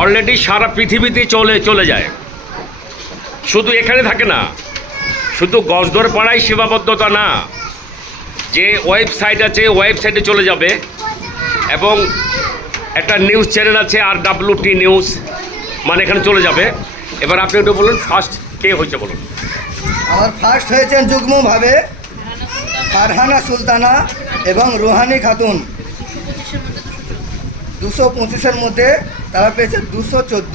Already সারা পৃথিবীতে চলে চলে যায়। শুধু এখানে থাকে না, শুধু গজদর পাড়ায় সীমাবদ্ধতা না, যে ওয়েবসাইট আছে ওয়েবসাইটে চলে যাবে এবং একটা নিউজ চ্যানেল আছে আর ডাব্লিউ টি নিউজ মানে এখানে চলে যাবে। এবার আপনি একটু বলুন ফার্স্ট কে হয়েছে বলুন? আমার ফার্স্ট হয়েছেন যুগ্মভাবে ফারহানা সুলতানা এবং রুহানি খাতুন। দুশো পঁচিশের মধ্যে তারা পেয়েছে দুশো চোদ্দ।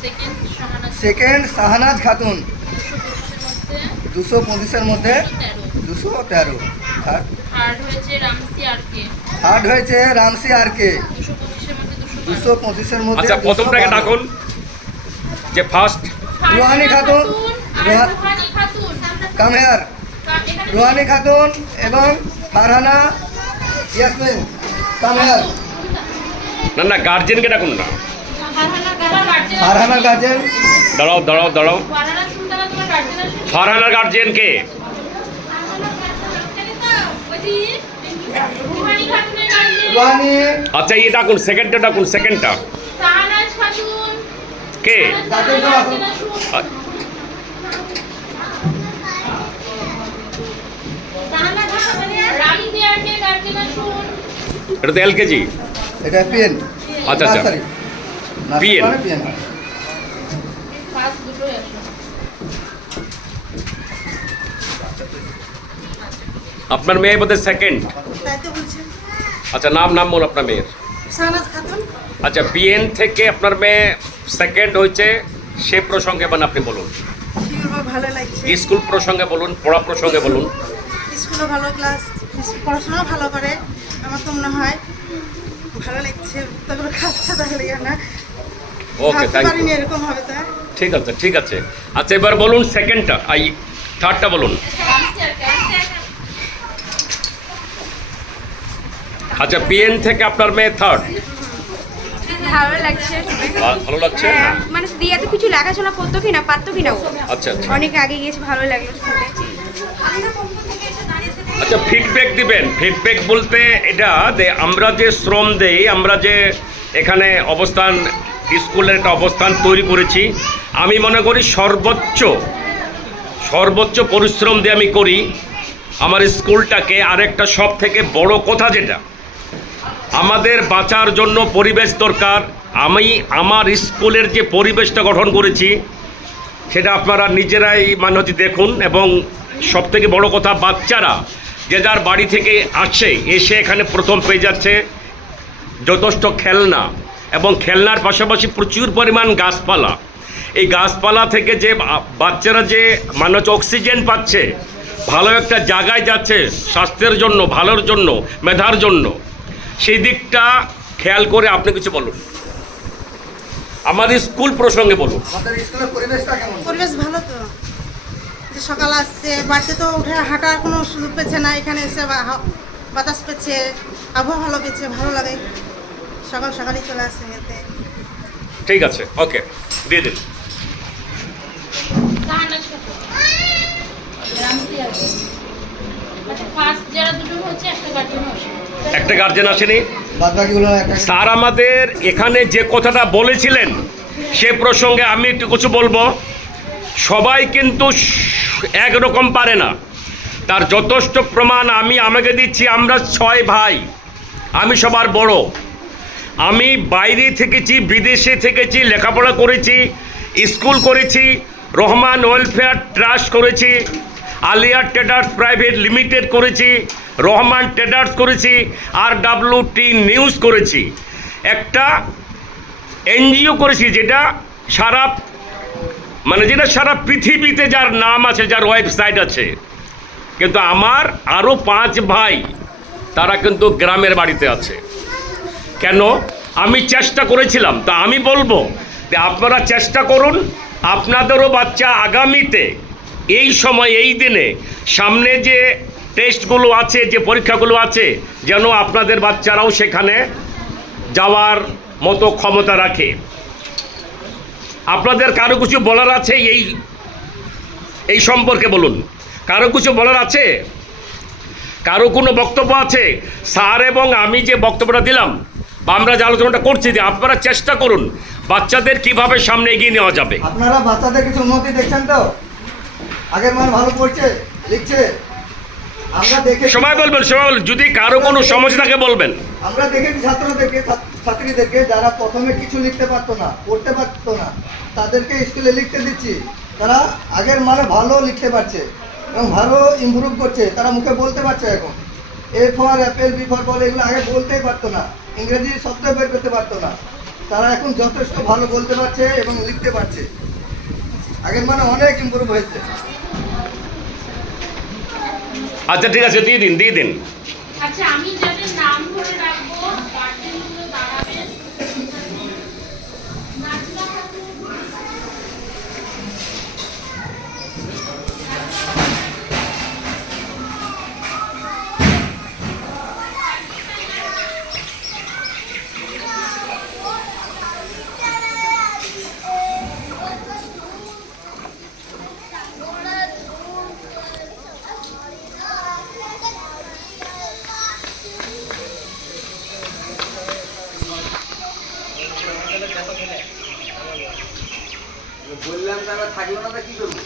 Second Shahana second Shahnaz Khatun. দুশো পঁচিশের মধ্যে দুশো তেরো। থার্ড হয়েছে রামসি আর কে। দুশো পঁচিশের মধ্যে আচ্ছা প্রথমটাকে ডাকুন যে ফার্স্ট। রুহানি খাতুন, রুহা- রুহানি খাতুন। এবং ফারহানা ইয়াসমিন। কামেয়ার না না গার্জেনকে ডাকুন না। ফারহানা গার্জেন দাঁড়াও দাঁড়াও দাঁড়াও। ফারহানার গার্জেন রুহানি। আচ্ছা ইয়ে ডাকুন সেকেন্ডটা ডাকুন সেকেন্ডটা কে? কে এটা তো এলকেজি এটা আচ্ছা, আচ্ছা। আসুন আপনার মেয়ে বোধহয় সেকেন্ড আচ্ছা নাম নাম বল আপনার মেয়ের। আচ্ছা বিএন থেকে আপনার মেয়ে সেকেন্ড হয়েছে সে প্রসঙ্গে মানে আপনি বলুন। ভালো লাগছে? স্কুল প্রসঙ্গে বলুন পড়া প্রসঙ্গে বলুন। স্কুলে ভালো ক্লাস পড়াশোনাও ভালো করে আমার তো মনে হয়। ভালো লাগছে তারপরে খাচ্ছে তাহলে না। ওকে থ্যাংক ইউ এরকম হবে তা? ঠিক আছে ঠিক আছে। আচ্ছা এবার বলুন সেকেন্ডটা আই থার্ডটা বলুন। আচ্ছা বিএন থেকে আপনার মেয়ে থার্ড ভালো লাগছে। ভালো লাগছে? হ্যাঁ, মানে দিয়ে তো কিছু লেখাশোনা করতো কিনা পারতো কিনা ও? আচ্ছা আচ্ছা। অনেক আগে গিয়েছে ভালো লাগল শুনতে আচ্ছা ফিডব্যাক দিবেন। ফিডব্যাক বলতে এটা যে আমরা যে শ্রম দেই আমরা যে এখানে অবস্থান স্কুলের একটা অবস্থান তৈরি করেছি। আমি মনে করি সর্বোচ্চ সর্বোচ্চ পরিশ্রম দিয়ে আমি করি আমার স্কুলটাকে। আরেকটা সব থেকে বড় কথা যেটা, আমাদের বাঁচার জন্য পরিবেশ দরকার। আমি আমার স্কুলের যে পরিবেশটা গঠন করেছি, সেটা আপনারা নিজেরাই মানে হচ্ছে দেখুন। এবং সব থেকে বড় কথা, বাচ্চারা যে যার বাড়ি থেকে আসে, এসে এখানে প্রথম পেয়ে যাচ্ছে। যথেষ্ট খেলনা এবং খেলনার পাশাপাশি প্রচুর পরিমাণ গাছপালা। এই গাছপালা থেকে যে বাচ্চারা যে মানুষ অক্সিজেন পাচ্ছে ভালো একটা জায়গায় যাচ্ছে স্বাস্থ্যের জন্য ভালোর জন্য মেধার জন্য। সেই দিকটা খেয়াল করে আপনি কিছু বলুন। আমার স্কুল প্রসঙ্গে বলুন। আমাদের স্কুলের পরিবেশটা কেমন? পরিবেশ ভালো তো। যে সকাল আসছে বাড়িতে তো উঠে হাঁটার কোনো সুযোগ পেচ্ছে না এখানে এসে বাতাস পেচ্ছে আবহাওয়া ভালো পেচ্ছে ভালো লাগে। সকাল সকালই চলে আসছে এতে। ঠিক আছে ওকে দিয়ে দিন। একটা গার্জেন আসেনি? স্যার আমাদের এখানে যে কথাটা বলেছিলেন সে প্রসঙ্গে আমি একটু কিছু বলব। সবাই কিন্তু একরকম পারে না। তার যথেষ্ট প্রমাণ আমি আমাকে দিচ্ছি আমরা ছয় ভাই। আমি সবার বড়। আমি বাইরে থেকেছি, বিদেশে থেকেছি, লেখাপড়া করেছি, স্কুল করেছি, রহমান ওয়েলফেয়ার ট্রাস্ট করেছি, আলিয়া ট্রেডার্স প্রাইভেট লিমিটেড করেছি, রহমান ট্রেডার্স করেছি আর ডাব্লিউ টি নিউজ করেছি। একটা এনজিও করেছি যেটা সারা মানে যেটা সারা পৃথিবীতে যার নাম আছে, যার ওয়েবসাইট আছে। কিন্তু আমার আরও পাঁচ ভাই, তারা কিন্তু গ্রামের বাড়িতে আছে। কেন? আমি চেষ্টা করেছিলাম, তা আমি বলব। যে আপনারা চেষ্টা করুন, আপনাদেরও বাচ্চা আগামীতে, এই সময়, এই দিনে, সামনে যে টেস্টগুলো আছে, যে পরীক্ষাগুলো আছে, যেন আপনাদের বাচ্চারাও সেখানে যাওয়ার মতো ক্ষমতা রাখে। আপনাদের কারও কিছু বলার আছে এই এই সম্পর্কে বলুন। কারও কিছু বলার আছে? কারও কোনো বক্তব্য আছে? স্যার এবং আমি যে বক্তব্যটা দিলাম বা আমরা যে আলোচনাটা করছি যে আপনারা চেষ্টা করুন বাচ্চাদের কীভাবে সামনে এগিয়ে নেওয়া যাবে। আপনারা বাচ্চাদের কিছু উন্নতি দেখছেন তো? আগের মান ভালো পড়ছে লিখছে। আমরা দেখে সবাই বলবেন সবাই বলবেন যদি কারও কোনো সমস্যা থাকে বলবেন। আমরা দেখেছি ছাত্রদেরকে ছাত্র- ছাত্রীদেরকে যারা প্রথমে কিছু লিখতে পারতো না পড়তে পারতো না তাদেরকে স্কুলে লিখতে দিচ্ছি। তারা আগের মানে ভালো লিখতে পারছে এবং ভালো ইমপ্রুভ করছে। তারা মুখে বলতে পারছে এখন। A for apple B for ball এগুলো আগে বলতেই পারতো না। ইংরেজি শব্দ বের করতে পারতো না। তারা এখন যথেষ্ট ভালো বলতে পারছে এবং লিখতে পারছে। আগের মানে অনেক ইম্প্রুভ হয়েছে। আচ্ছা ঠিক আছে দিয়ে দিন দিয়ে দিন। আচ্ছা আমি যাদের নাম ধরে রাখব থাকল না কি করব?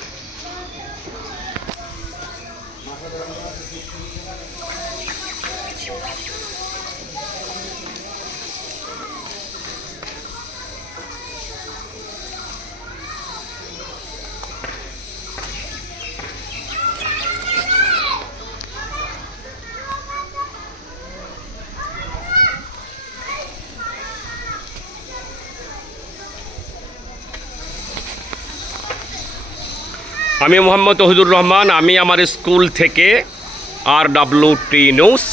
আমি মোহাম্মদ তহিদুর রহমান আমি আমার স্কুল থেকে আর ডাব্লিউ টি নিউজ